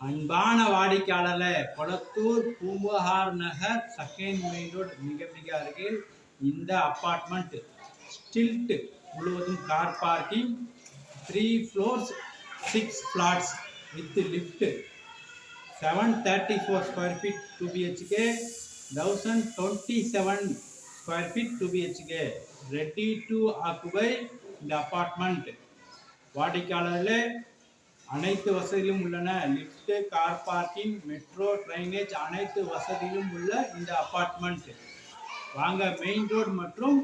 அன்பான வாடிக்கையாளர்களே Kolathur Poompuhar Nagar second main road மிக மிக அருகில் இந்த அப்பார்ட்மெண்ட் ஸ்டில்ட்டு முழுவதும் car parking three floors six flats with lift seven thirty four square feet two BHK thousand twenty seven square feet two BHK ready to occupy இந்த apartment வாடிக்கையாளர்களே அனைத்து வசதிகளும் உள்ளன. Lift car parking metro drainage அனைத்து வசதியும் உள்ள இந்த apartment வாங்க மெயின் ரோடு மற்றும்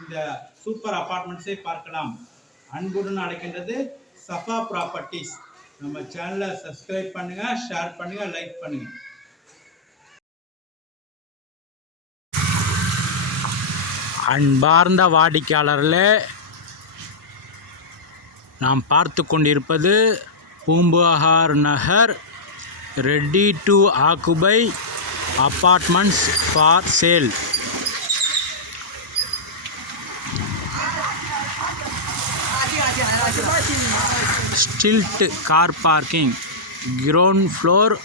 இந்த சூப்பர் அபார்ட்மெண்ட்ஸை பார்க்கலாம். அன்புடன் அழைக்கின்றது சஃபா ப்ராப்பர்ட்டிஸ் நம்ம சேனலை சப்ஸ்கிரைப் பண்ணுங்க ஷேர் பண்ணுங்க லைக் பண்ணுங்க. அன்பார்ந்த வாடிக்கையாளர்களே நாம் பார்த்து கொண்டிருப்பது Poompuhar Nagar ready to occupy apartments for sale stilt car parking ground floor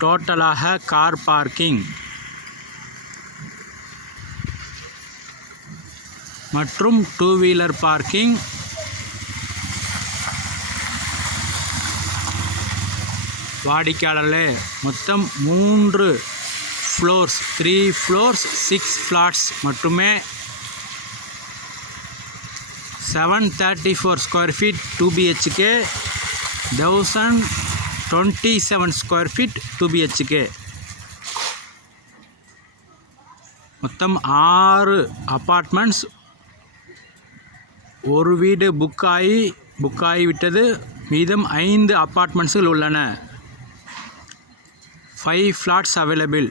டோட்டலாக கார் பார்க்கிங் மற்றும் டூ வீலர் பார்க்கிங் வாடிக்கையாளர்களே மொத்தம் மூன்று floors three floors six flats மட்டுமே seven thirty four square feet two BHK thousand twenty seven square feet two BHK மொத்தம் ஆறு apartments ஒரு வீடு புக் ஆகி புக் ஆகிவிட்டது. மீதம் ஐந்து அப்பார்ட்மெண்ட்ஸுகள் உள்ளன. ஃபைவ் ஃப்ளாட்ஸ் அவைலபிள்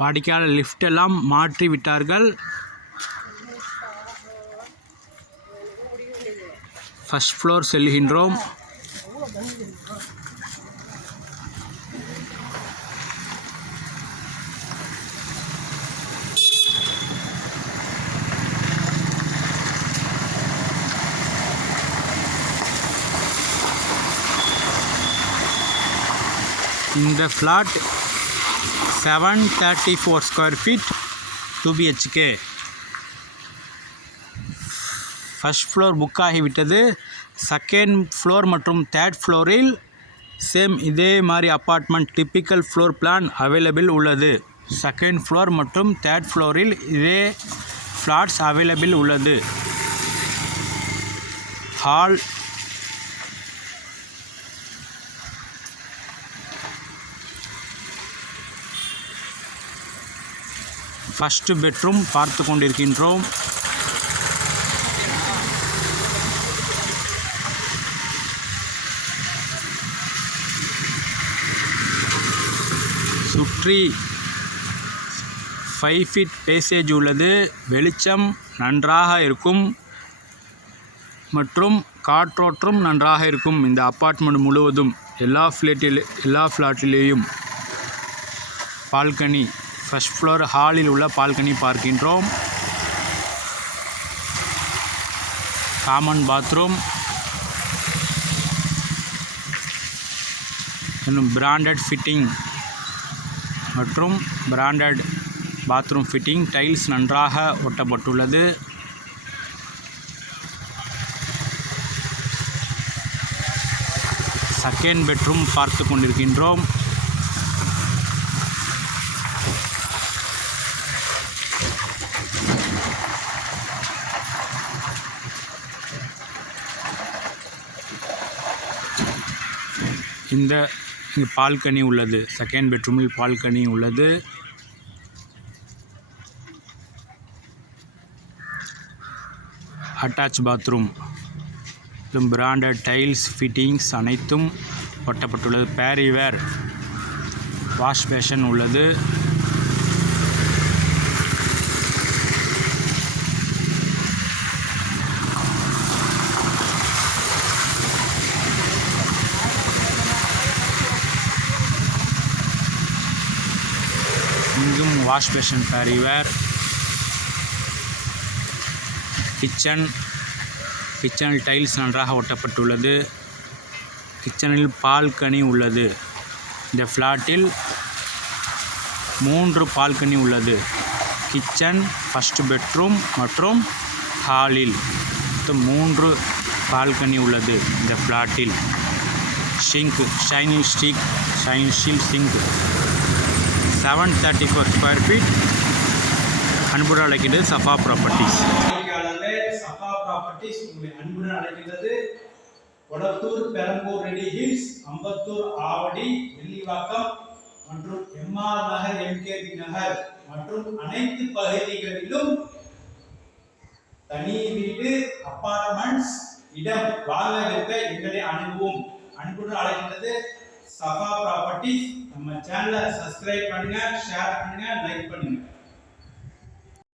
வாடிக்கையாளர் லிஃப்ட் எல்லாம் மாற்றி விட்டார்கள். ஃபஸ்ட் ஃப்ளோர் செல்கின்றோம். இந்த flat seven thirty four square feet two BHK first floor book ஆகிவிட்டது செகண்ட் ஃப்ளோர் மற்றும் தேர்ட் ஃப்ளோரில் சேம் இதே மாதிரி apartment typical floor plan available உள்ளது. செகண்ட் ஃப்ளோர் மற்றும் தேர்ட் ஃப்ளோரில் இதே ஃப்ளாட்ஸ் அவைலபிள் உள்ளது. ஹால் ஃபஸ்ட்டு பெட்ரூம் பார்த்து கொண்டிருக்கின்றோம். சுற்றி ஃபைவ் ஃபீட் பேசேஜ் உள்ளது. வெளிச்சம் நன்றாக இருக்கும். மற்றும் காற்றோட்டம் நன்றாக இருக்கும். இந்த அப்பார்ட்மெண்ட் முழுவதும் எல்லா ஃப்ளேட்டில் எல்லா ஃப்ளாட்டிலேயும் பால்கனி ஃபர்ஸ்ட் ஃப்ளோர் ஹாலில் உள்ள பால்கனி பார்க்கின்றோம். காமன் பாத்ரூம் இன்னும் பிராண்டட் ஃபிட்டிங் மற்றும் பிராண்டட் பாத்ரூம் ஃபிட்டிங் டைல்ஸ் நன்றாக ஒட்டப்பட்டுள்ளது. செகண்ட் பெட்ரூம் பார்த்து கொண்டிருக்கின்றோம். இந்த பால்கனி உள்ளது. செகண்ட் பெட்ரூமில் பால்கனி உள்ளது. Attach bathroom branded tiles fittings அனைத்தும் ஒட்டப்பட்டுள்ளது. பேரிவேர் வாஷ் பேஷன் உள்ளது. வாஷ் பேஷன் பேரிவேர் கிச்சன் கிச்சனில் டைல்ஸ் நன்றாக ஒட்டப்பட்டுள்ளது. கிச்சனில் பால்கனி உள்ளது. இந்த ஃப்ளாட்டில் மூன்று பால்கனி உள்ளது. கிச்சன் ஃபஸ்ட் பெட்ரூம் மற்றும் ஹாலில். மூன்று பால்கனி உள்ளது இந்த ஃப்ளாட்டில். Sink shining stick shine steel sink. Seven thirty four square feet அன்புடன் அழைக்கின்றது சஃபா ப்ராப்பர்ட்டிஸ் சஃபா ப்ராப்பர்ட்டிஸ் உங்களை அன்புடன் அழைக்கின்றது. கொளத்தூர் பெரம்பூர் ரெடி ஹில்ஸ் அம்பத்தூர் ஆவடி வெள்ளிவாக்கம் மற்றும் எம்ஆர் நகர் எம்கேபி நகர் மற்றும் அனைத்து பகுதிகளிலும் தனி வீடு அப்பார்ட்மெண்ட்ஸ் இடம் வாங்க இருக்க எங்களை அணுகுவோம். அன்புடன் அழைக்கின்றது சஃபா ப்ராப்பர்ட்டிஸ் நம்ம சேனலை சப்ஸ்கிரைப் பண்ணுங்க ஷேர் பண்ணுங்க லைக் பண்ணுங்க.